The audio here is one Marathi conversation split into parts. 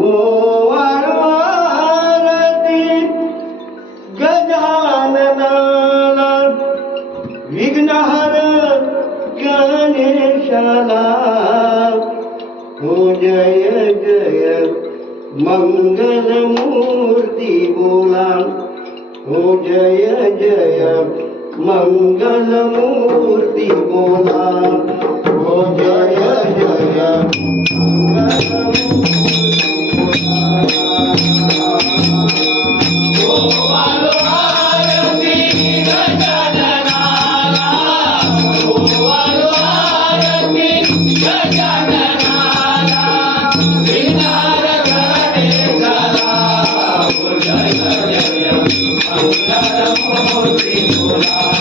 ओवाळवारती गजाननाला विघ्नहर गणेशाला. हो जय जय मंगल मूर्ती बोला. हो जय जय मंगल मूर्ती बोला.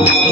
जय